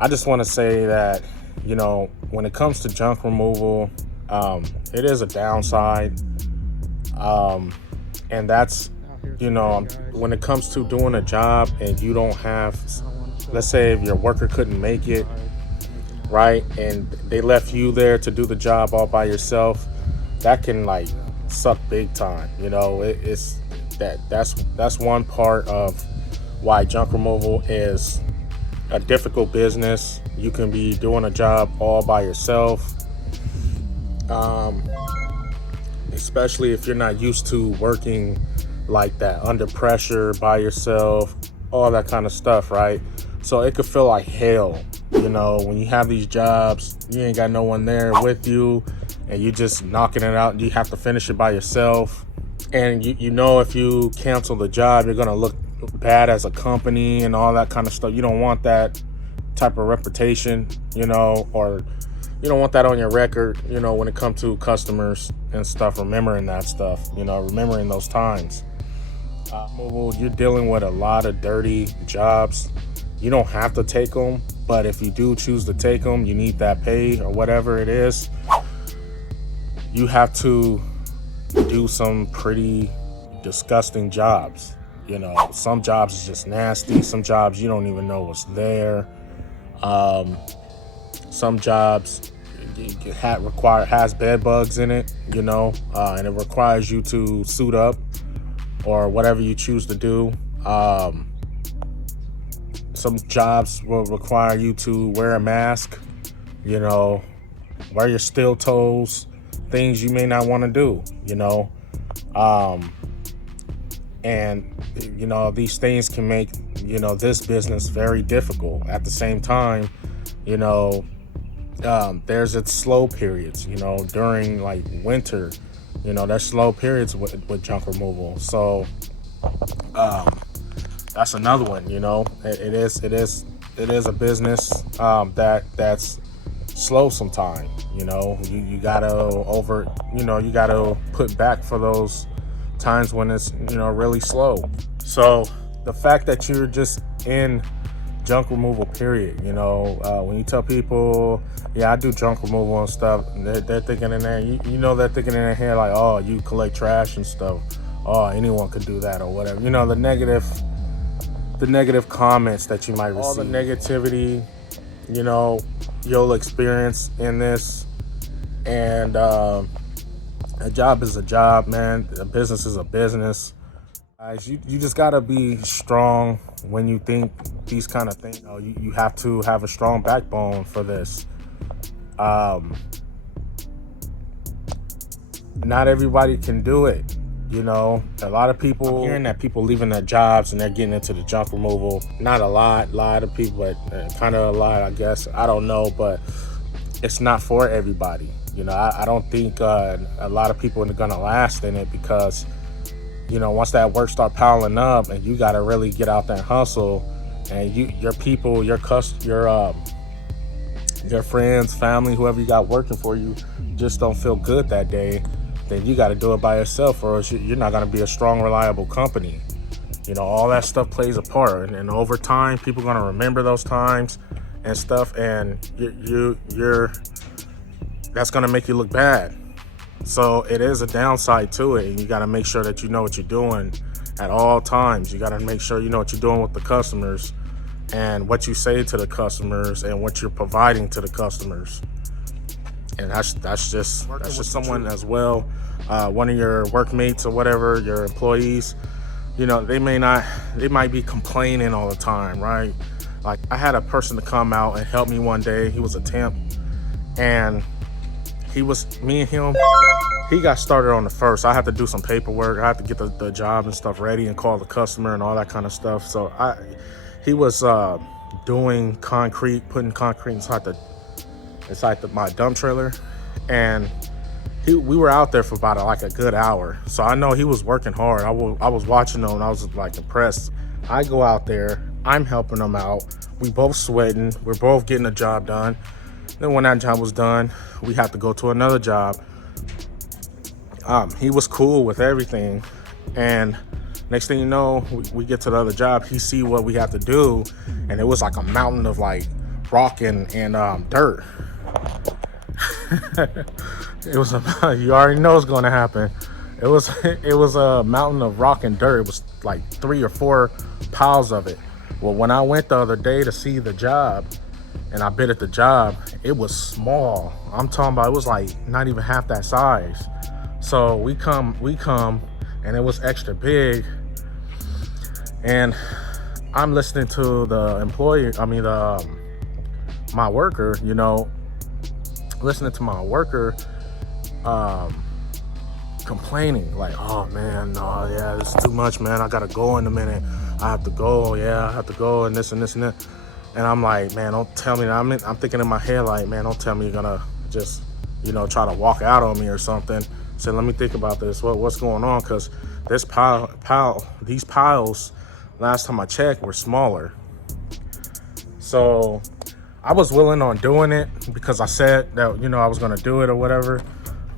I just want to say that, when it comes to junk removal, it is a downside. Um, and that's, when it comes to doing a job and you don't have, let's say if your worker couldn't make it, right? And they left you there to do the job all by yourself, that can like suck big time. It's that's one part of why junk removal is a difficult business. You can be doing a job all by yourself, um, especially if you're not used to working like that under pressure by yourself, all that kind of stuff, right? So it could feel like hell, when you have these jobs, you ain't got no one there with you and you just knocking it out and you have to finish it by yourself. And if you cancel the job, you're going to look bad as a company and all that kind of stuff. You don't want that type of reputation, or you don't want that on your record, when it comes to customers and stuff, remembering that stuff, remembering those times. Mobile, you're dealing with a lot of dirty jobs. You don't have to take them, but if you do choose to take them, you need that pay or whatever it is. You have to do some pretty disgusting jobs. Some jobs is just nasty. Some jobs you don't even know what's there. Some jobs has bed bugs in it, and it requires you to suit up or whatever you choose to do. Some jobs will require you to wear a mask, wear your steel toes, things you may not want to do, and these things can make this business very difficult. At the same time, there's its slow periods, during like winter, there's slow periods with junk removal. So that's another one. It is a business that's slow sometime. You gotta you gotta put back for those times when it's really slow. So the fact that you're just in junk removal period, when you tell people, yeah, I do junk removal and stuff, they're thinking in there, they're thinking in their head like, oh, you collect trash and stuff, oh, anyone could do that or whatever, the negative comments that you might receive, all the negativity you'll experience in this. And a job is a job, man. A business is a business. Guys, you just gotta be strong when you think these kind of things. You have to have a strong backbone for this. Not everybody can do it. A lot of people, I'm hearing that people leaving their jobs and they're getting into the junk removal. Not a lot of people, but kind of a lot, I guess. I don't know, but it's not for everybody. I don't think a lot of people are gonna last in it because, once that work start piling up and you gotta really get out there and hustle, and your people, your friends, family, whoever you got working for you, just don't feel good that day, then you got to do it by yourself, or else you're not going to be a strong, reliable company. All that stuff plays a part, and over time, people are going to remember those times and stuff, and you're that's going to make you look bad. So it is a downside to it, and you got to make sure that you know what you're doing at all times. You got to make sure you know what you're doing with the customers and what you say to the customers and what you're providing to the customers. And that's just someone as well, one of your workmates or whatever, your employees, they might be complaining all the time, right? Like, I had a person to come out and help me one day. He was a temp, and me and him, he got started on the first. I had to do some paperwork. I had to get the job and stuff ready and call the customer and all that kind of stuff. So he was doing concrete, putting concrete inside my dump trailer, and we were out there for about like a good hour. So I know he was working hard. I was watching him and I was like impressed. I go out there, I'm helping him out. We both sweating. We're both getting the job done. Then when that job was done, we had to go to another job. He was cool with everything, and next thing you know, we get to the other job. He see what we have to do, and it was like a mountain of like rock and dirt. It was you already know what's going to happen. It was a mountain of rock and dirt. It was like 3 or 4 piles of it. Well, when I went the other day to see the job and I bid at the job, it was small. I'm talking about, it was like not even half that size. So we come and it was extra big. And I'm listening to the my worker, you know, listening to my worker complaining like, oh man, no, yeah, this is too much, man. I gotta go in a minute. I have to go, yeah, I have to go, and this and this and that. And I'm like, man, don't tell me that. I'm thinking in my head like, man, don't tell me you're gonna just, you know, try to walk out on me or something. So let me think about this. What's going on? Because this these piles, last time I checked, were smaller. So I was willing on doing it because I said that, you know, I was gonna do it or whatever.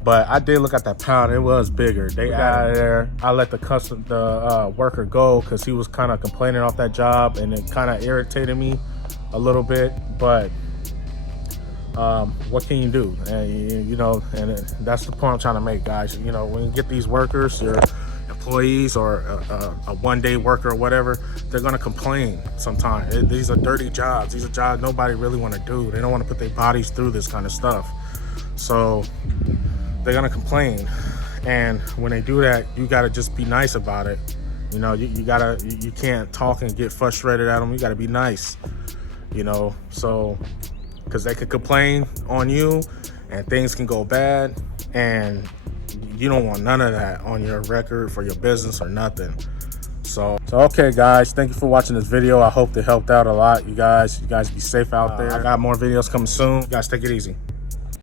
But I did look at that pound. It was bigger. They got out of there. I let the worker go because he was kind of complaining off that job, and it kind of irritated me a little bit. But what can you do? And you know, and that's the point I'm trying to make, guys. You know, when you get these workers, your employees, or a one-day worker or whatever, they're gonna complain sometimes. These are dirty jobs. These are jobs nobody really want to do. They don't want to put their bodies through this kind of stuff. So they're gonna complain, and when they do that, you gotta just be nice about it. You know, you can't talk and get frustrated at them. You gotta be nice, you know, so because they could complain on you and things can go bad, and you don't want none of that on your record for your business or nothing. So okay, guys, thank you for watching this video. I hope it helped out a lot. You guys be safe out there. I got more videos coming soon. You guys take it easy.